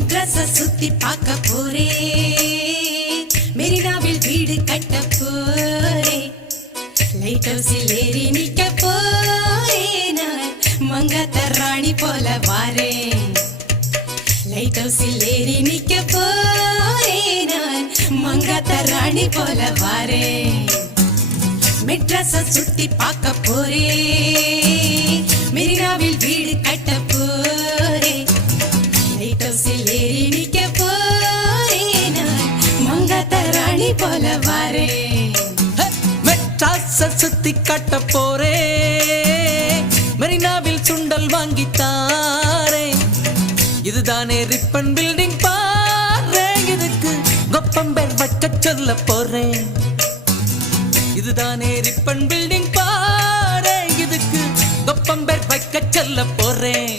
மெட்ராஸ சுத்தி பார்க்க போறேன், மெரினாவில் வீடு கட்ட போறேன், லைட் ஹவுஸில் ஏறி நிக்க போறேன், நான் மங்காத்த ராணி போல வாரேன். லைட் ஹவுஸில் ஏறி நிக்க போறேன், நான் மங்காத்த ராணி போல வாரேன். மெட்ராஸ சுத்தி பார்க்க போறேன், மெரினாவில் வீடு கட்ட போறேன், லைட் ஹவுஸில் ஏறி நிக்க போறேன், நான் மங்காத்த ராணி போல வாரேன். மெட்ராஸ சுத்தி காட்ட போறேன், மெரினாவில் சுண்டல் வாங்கி தாரேன். இதுதானே ரிப்பன் பில்டிங் பாரு, இதுக்கு கொப்பம்பேர் வைக்க சொல்ல போறேன். இதுதானே ரிப்பன் பில்டிங் பாரு, இதுக்கு கொப்பம்பேர் வைக்க சொல்ல போறேன்.